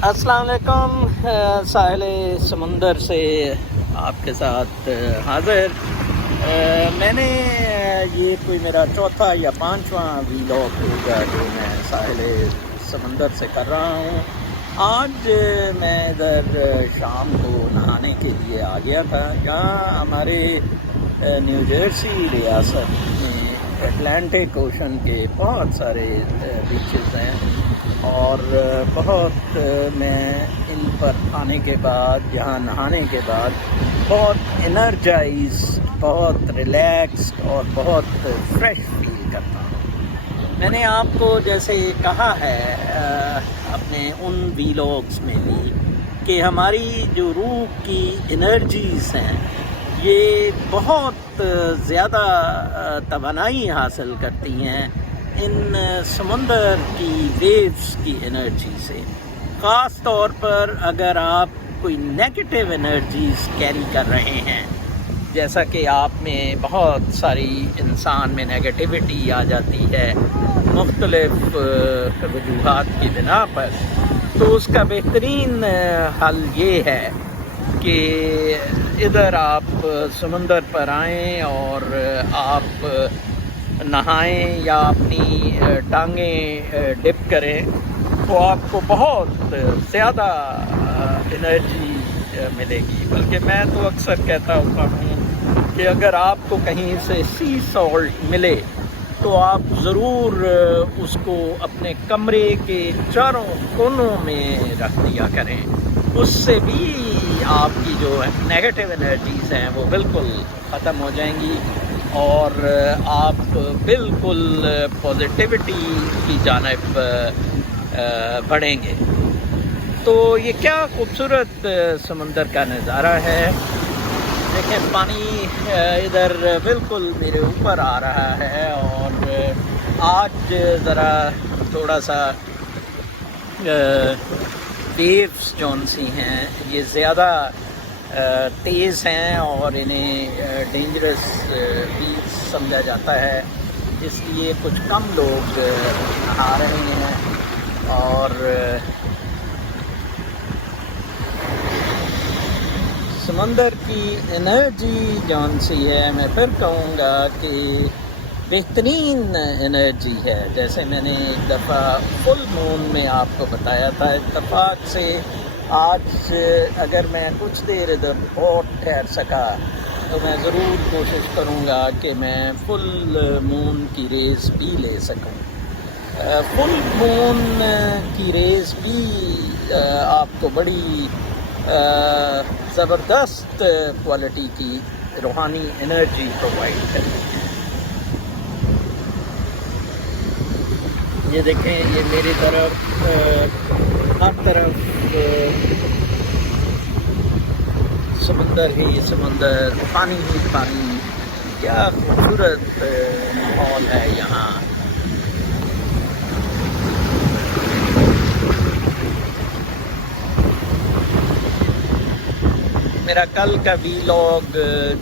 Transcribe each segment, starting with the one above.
अस्सलाम वालेकुम। साहिल समंदर से आपके साथ हाज़िर। मैंने ये कोई मेरा चौथा या पांचवा व्लॉग होगा जो मैं साहिल समंदर से कर रहा हूँ। आज मैं इधर शाम को नहाने के लिए आ गया था। यहाँ हमारे न्यू जर्सी रियासत में अटलांटिक ओशन के बहुत सारे बीचेस हैं और बहुत मैं इन पर आने के बाद, यहाँ नहाने के बाद बहुत एनर्जाइज, बहुत रिलैक्स्ड और बहुत फ्रेश फील करता हूँ। मैंने आपको जैसे कहा है अपने उन व्लॉग्स में भी कि हमारी जो रूह की एनर्जीज़ हैं ये बहुत ज़्यादा तवानाई हासिल करती हैं इन समुंदर की वेव्स की एनर्जी से। ख़ास तौर पर अगर आप कोई नेगेटिव एनर्जीज़ कैरी कर रहे हैं, जैसा कि आप में बहुत सारी इंसान में नेगेटिविटी आ जाती है मुख्तलिफ वजूहात की बिना पर, तो उसका बेहतरीन हल ये है कि इधर आप समुंदर पर आएँ और आप नहाएं या अपनी टांगें डिप करें तो आपको बहुत ज़्यादा एनर्जी मिलेगी। बल्कि मैं तो अक्सर कहता होता हूँ कि अगर आपको कहीं से सी सॉल्ट मिले तो आप ज़रूर उसको अपने कमरे के चारों कोनों में रख दिया करें। उससे भी आपकी जो नेगेटिव एनर्जीज़ हैं वो बिल्कुल ख़त्म हो जाएंगी और आप बिल्कुल पॉजिटिविटी की जानिब बढ़ेंगे। तो ये क्या खूबसूरत समंदर का नज़ारा है। देखें, पानी इधर बिल्कुल मेरे ऊपर आ रहा है और आज ज़रा थोड़ा सा वेव्स जौन सी हैं ये ज़्यादा तेज़ हैं और इन्हें डेंजरस भी समझा जाता है, इसलिए कुछ कम लोग नहा रहे हैं। और समंदर की एनर्जी जौन सी है, मैं फिर कहूँगा कि बेहतरीन एनर्जी है। जैसे मैंने एक दफ़ा फुल मून में आपको बताया था, इत्तफाक से आज अगर मैं कुछ देर इधर और ठहर सका तो मैं ज़रूर कोशिश करूँगा कि मैं फुल मून की रेस भी ले सकूँ। फुल मून की रेस भी आपको बड़ी ज़बरदस्त क्वालिटी की रूहानी एनर्जी प्रोवाइड करती है। ये देखें, ये मेरी तरफ हर तरफ समंदर ही समंदर, पानी ही पानी। क्या खूबसूरत माहौल है यहाँ। मेरा कल का व्लॉग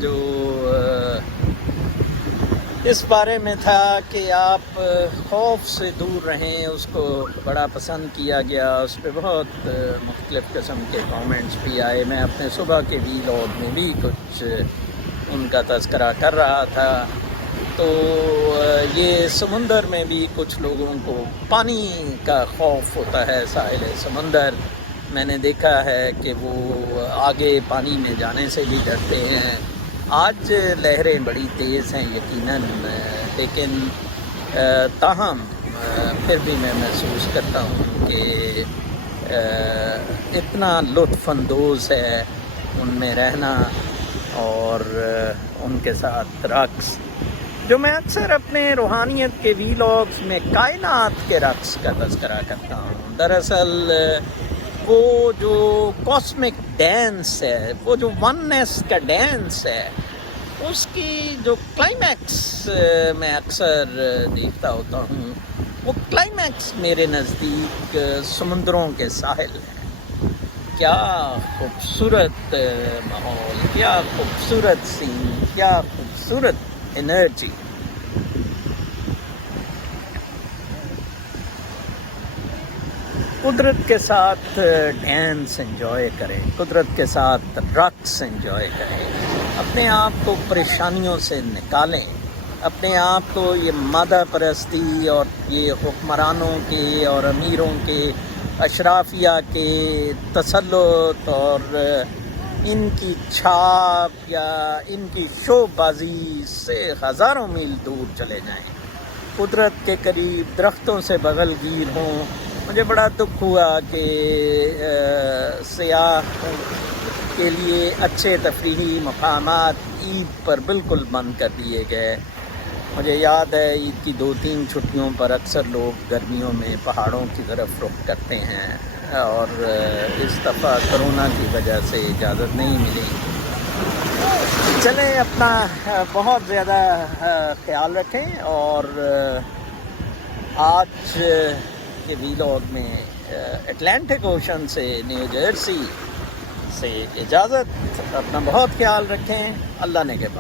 जो इस बारे में था कि आप खौफ से दूर रहें, उसको बड़ा पसंद किया गया। उस पर बहुत मुख्तलिफ़ किस्म के कमेंट्स भी आए। मैं अपने सुबह के व्लॉग में भी कुछ उनका तज़किरा कर रहा था। तो ये समुंदर में भी कुछ लोगों को पानी का खौफ होता है। साहिल समंदर मैंने देखा है कि वो आगे पानी में जाने से भी डरते हैं। आज लहरें बड़ी तेज़ हैं यकीनन, लेकिन ताहम फिर भी मैं महसूस करता हूँ कि इतना लुत्फ़अंदोज़ है उनमें रहना और उनके साथ रक़्स। जो मैं अक्सर अपने रूहानियत के व्लॉग्स में कायनात के रक़्स का तज़किरा करता हूँ, दरअसल वो जो कॉस्मिक डांस है, वो जो वननेस का डांस है, उसकी जो क्लाइमैक्स मैं अक्सर देखता होता हूँ, वो क्लाइमैक्स मेरे नज़दीक समुंदरों के साहिल है। क्या खूबसूरत माहौल, क्या खूबसूरत सीन, क्या खूबसूरत एनर्जी। قدرت کے ساتھ ڈانس انجوائے کریں، قدرت کے ساتھ رقص انجوائے کریں، اپنے آپ کو پریشانیوں سے نکالیں، اپنے آپ کو یہ مادہ پرستی اور یہ حکمرانوں کے اور امیروں کے، اشرافیہ کے تسلط اور ان کی چھاپ یا ان کی شو بازی سے ہزاروں میل دور چلے جائیں، قدرت کے قریب درختوں سے بغل گیر ہوں۔ مجھے بڑا دکھ ہوا کہ سیاح کے لیے اچھے تفریحی مقامات عید پر بالکل بند کر دیے گئے۔ مجھے یاد ہے عید کی 2-3 چھٹیوں پر اکثر لوگ گرمیوں میں پہاڑوں کی طرف رخ کرتے ہیں، اور اس دفعہ کرونا کی وجہ سے اجازت نہیں ملی۔ چلیں اپنا بہت زیادہ خیال رکھیں، اور آج کے ویلاگ میں اٹلانٹک اوشن سے نیو جرسی سے اجازت۔ اپنا بہت خیال رکھیں، اللہ نے کے بعد۔